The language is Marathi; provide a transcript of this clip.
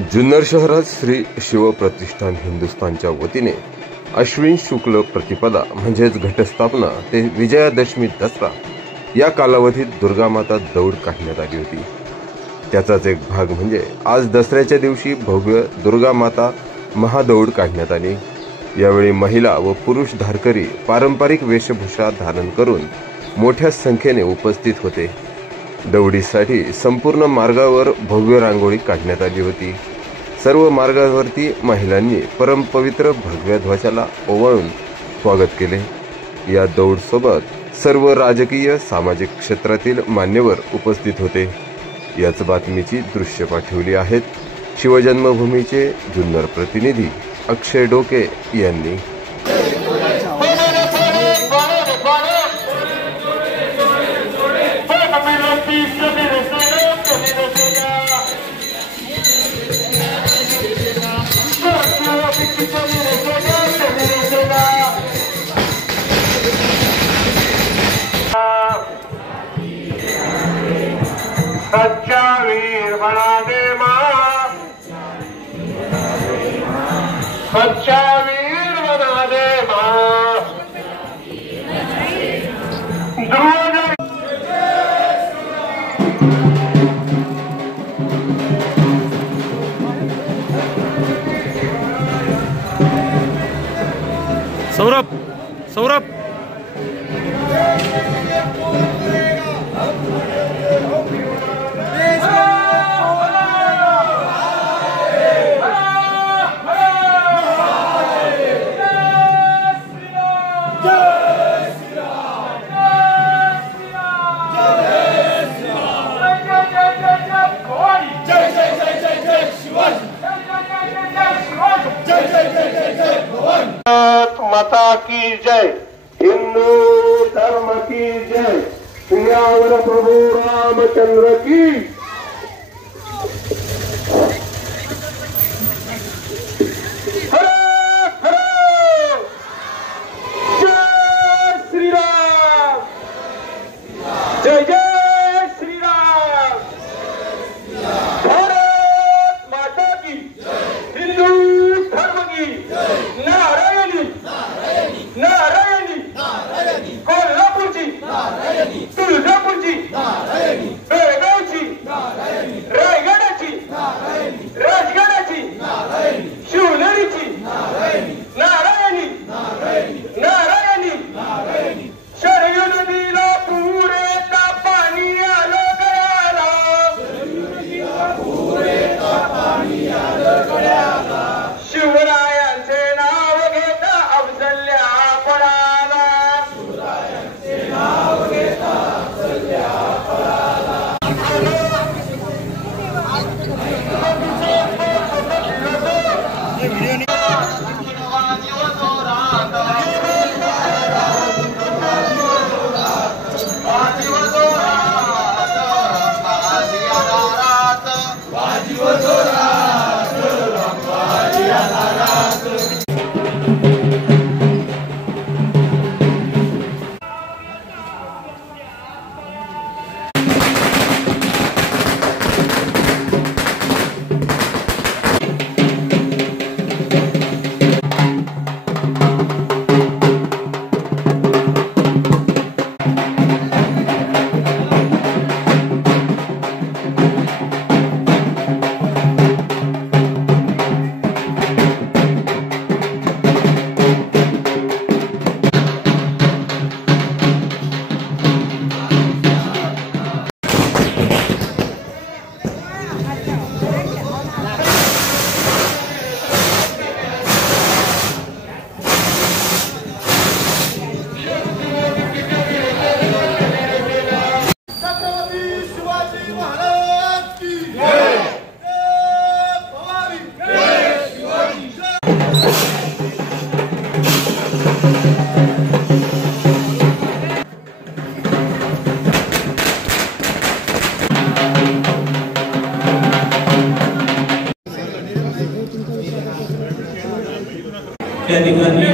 जुन्नर शहरात श्री शिवप्रतिष्ठान हिंदुस्थानच्या वतीने अश्विन शुक्ल प्रतिपदा म्हणजेच घटस्थापना ते विजयादशमी दसरा या कालावधीत दुर्गामाता दौड काढण्यात आली होती। त्याचाच एक भाग म्हणजे आज दसऱ्याच्या दिवशी भव्य दुर्गामाता महादौड काढण्यात आली। यावेळी महिला व पुरुष धारकरी पारंपरिक वेशभूषा धारण करून मोठ्या संख्येने उपस्थित होते। दौडीसाठी संपूर्ण मार्गावर भव्य रांगोळी काढण्यात आली होती। सर्व मार्गावरती महिलांनी परमपवित्र भगव्या ध्वजाला ओवाळून स्वागत केले। या दौड सोबत सर्व राजकीय सामाजिक क्षेत्रातील मान्यवर उपस्थित होते। याच बातमीची दृश्य पाठवली आहेत शिवजन्मभूमीचे जुन्नर प्रतिनिधी अक्षय डोके यांनी। सच्चा वीर बना दे माँ, सच्चा वीर बना दे माँ। सौरभ सौरभ माता की जय, हिंदू धर्म की जय, सियावर प्रभु रामचंद्र की। जय श्री राम, जय जय श्री राम। भारत माता की, हिंदू धर्म की नारायणी नारायणी, कोल्हापूरची नारायणी, तुळजापूरची नारायणी, बेळगावची नारायणी, रायगडाची नारायणी, राजगडाची नारायणी, शिवनेरीची नारायणी नारायणी नारायणी नारायणी नारायणी। शरयू नदीला पूर येता पाणी आलं गळ्याला, शरयू नदीला पूर येता पाणी आलं गळ्याला। शिवरायांचे नाव घेता अफजल्या पळाला, शिवरायांचे नाव घेता अफजल्या पळाला। त्या ठिकाणी